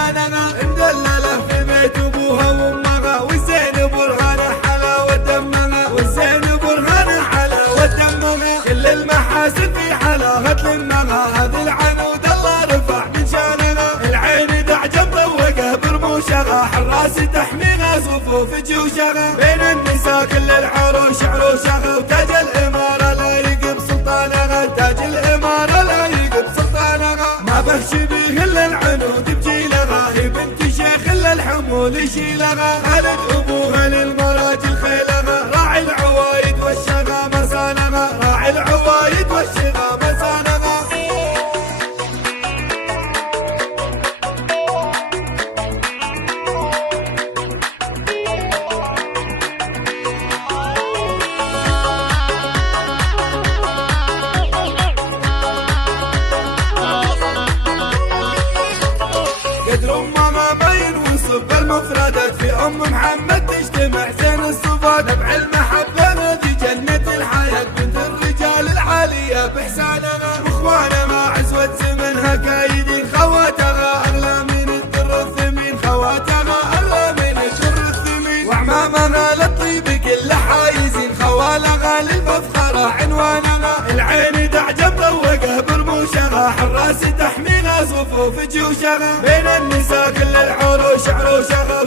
بحسانها، مدلله في بيت ابوها وامها، والزين برهانه حلاوه دمها، والزين برهانه حلاوه دمها، كل المحاسن في حلاها تلمها، هذه العنود الله رفع من شانها، العين دعجه مطوقه برموشها، حراس تحميها صفوف جيوشها، بين النساء كل العروش عروشها، وتاج الاماره لا يقب سلطانها، تاج الاماره لا يقب سلطانها، ما به شبيه الا العنود بجيلها، هي بنت شيخ الا الحمول يشيلها، خالد ابوها للمراجل خيلها، راعي العوايد والشغا مسانها، راعي العوايد والشغا مسانها. قدر امها ما ينوصف بالمفردات، في ام محمد تجتمع زين الصفات، نبع المحبه هذه جنه الحياه، بنت الرجال العاليه باحسانها، واخوانها عزوه زمنها كايدين، خواتها اغلى من الدر الثمين، خواتها اغلى من الدر الثمين، واعمامها للطيب كل حايزين، خوالها للمفخره عنوانها، العين دعجه مطوقه برموشها، حراس تحميها صفوف جيوشها، بين النساء كل العروش عروشها،